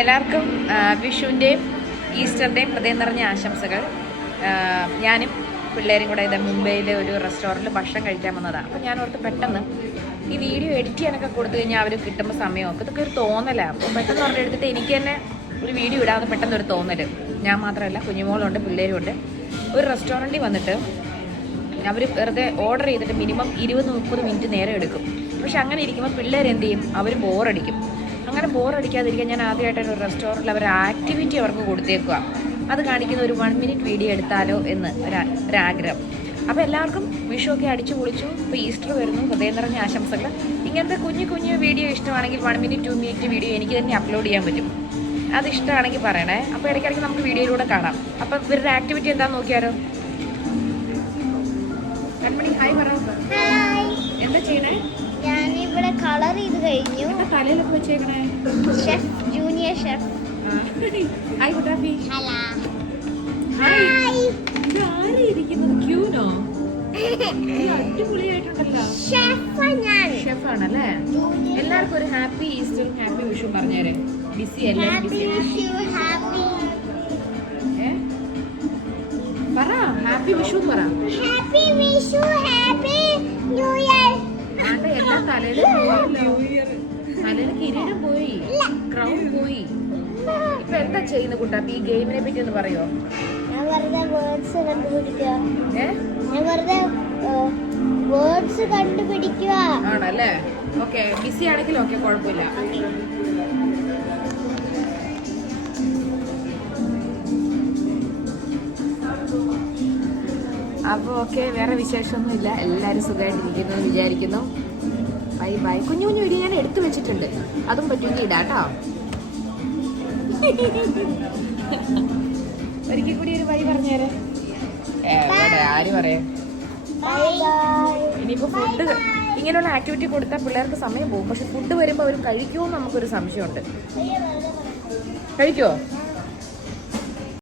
എല്ലാവർക്കും വിഷുവിൻ്റെയും ഈസ്റ്ററിൻ്റെയും ഹൃദയം നിറഞ്ഞ ആശംസകൾ. ഞാനും പിള്ളേരും കൂടെ ഇത് മുംബൈയിലെ ഒരു റെസ്റ്റോറൻറ്റിൽ ഭക്ഷണം കഴിക്കാൻ വന്നതാണ്. അപ്പോൾ ഞാൻ ഓർത്ത് പെട്ടെന്ന് ഈ വീഡിയോ എഡിറ്റ് ചെയ്യാനൊക്കെ കൊടുത്തു കഴിഞ്ഞാൽ അവർ കിട്ടുമ്പോൾ സമയമൊക്കെ ഇതൊക്കെ ഒരു തോന്നലാണ്. അപ്പോൾ പെട്ടെന്ന് പറഞ്ഞ് എടുത്തിട്ട് എനിക്ക് തന്നെ ഒരു വീഡിയോ ഇടാതെ പെട്ടെന്നൊരു തോന്നൽ. ഞാൻ മാത്രമല്ല, കുഞ്ഞുമോളുണ്ട്, പിള്ളേരും ഉണ്ട്. ഒരു റെസ്റ്റോറൻറ്റിൽ വന്നിട്ട് അവർ വെറുതെ ഓർഡർ ചെയ്തിട്ട് മിനിമം 20-30 മിനിറ്റ് നേരം എടുക്കും. പക്ഷെ അങ്ങനെ ഇരിക്കുമ്പോൾ പിള്ളേർ എന്ത് ചെയ്യും? അവർ ബോറടിക്കും. അങ്ങനെ ബോറടിക്കാതിരിക്കാൻ ഞാൻ ആദ്യമായിട്ടൊരു റെസ്റ്റോറൻറ്റിൽ അവർ ആക്ടിവിറ്റി അവർക്ക് കൊടുത്തേക്കുക. അത് കാണിക്കുന്ന ഒരു 1 മിനിറ്റ് വീഡിയോ എടുത്താലോ എന്ന് ഒരാഗ്രഹം. അപ്പോൾ എല്ലാവർക്കും വിഷുവൊക്കെ അടിച്ചു പൊളിച്ചു. ഇപ്പോൾ ഈസ്റ്റർ വരുന്നു. ഹൃദയം നിറഞ്ഞ ആശംസകൾ. ഇങ്ങനത്തെ കുഞ്ഞു വീഡിയോ ഇഷ്ടമാണെങ്കിൽ 1 മിനിറ്റ് 2 മിനിറ്റ് വീഡിയോ എനിക്ക് തന്നെ അപ്ലോഡ് ചെയ്യാൻ പറ്റും. അത് ഇഷ്ടമാണെങ്കിൽ പറയണേ. അപ്പോൾ ഇടയ്ക്കിടയ്ക്ക് നമുക്ക് വീഡിയോയിലൂടെ കാണാം. അപ്പം ഇവരുടെ ആക്ടിവിറ്റി എന്താണെന്ന് നോക്കിയാലോ? കൺമണി ഹായ് പറ. എന്താ ചെയ്യണേ? ഞാനിവിടെ കളർ ചെയ്ത് കഴിഞ്ഞു. തലയിലൊക്കെ വെച്ചേക്കണേ? Chef, junior chef. Hi Kuttappi. Hello. Hi. ഇരിക്കുന്നത് ക്യൂനോ? അടിപൊളിയായിട്ടുണ്ടല്ലോ. ഷെഫാണല്ലേ? എല്ലാവർക്കും ഒരു ഹാപ്പി ഈസ്റ്ററും ഹാപ്പി വിഷുവും പറഞ്ഞേരെ. ബിസി അല്ലേ? പറ ഹാപ്പി വിഷു പറ. Happy Vishu, happy new year. എല്ലാം തലയിൽ കിരീടം പോയി, ക്രൗൺ പോയി. ഇപ്പൊ എന്താ ചെയ്യുന്ന കുട്ടാപ്പി? ഈ ഗെയിമിനെ പറ്റി ഒന്ന് പറയോ? ഞാൻ വെറുതെ വേർഡ്സ് കണ്ടുപിടിക്കുക. ആണല്ലേ? ഓക്കെ, ബിസി ആണെങ്കിൽ ഓക്കെ, കുഴപ്പമില്ല. അപ്പോൾ ഓക്കെ, വേറെ വിശേഷമൊന്നുമില്ല. എല്ലാവരും സുഖമായിട്ടിരിക്കുന്നു എന്ന് വിചാരിക്കുന്നു. Bye bye. കുഞ്ഞു വീഡിയോ ഞാൻ എടുത്തു വെച്ചിട്ടുണ്ട്. അതും പറ്റുമെങ്കിൽ ഇടാട്ടോ. ഒരിക്കൽ കൂടി ഒരു വഴി പറഞ്ഞേരെ. ആര് പറയാ? ഇനിയിപ്പോ ഫുഡ് ഇങ്ങനെയുള്ള ആക്ടിവിറ്റി കൊടുത്താൽ പിള്ളേർക്ക് സമയം പോകും. പക്ഷെ ഫുഡ് വരുമ്പോൾ അവർ കഴിക്കുമോ എന്ന് നമുക്കൊരു സംശയമുണ്ട്. കഴിക്കുമോ?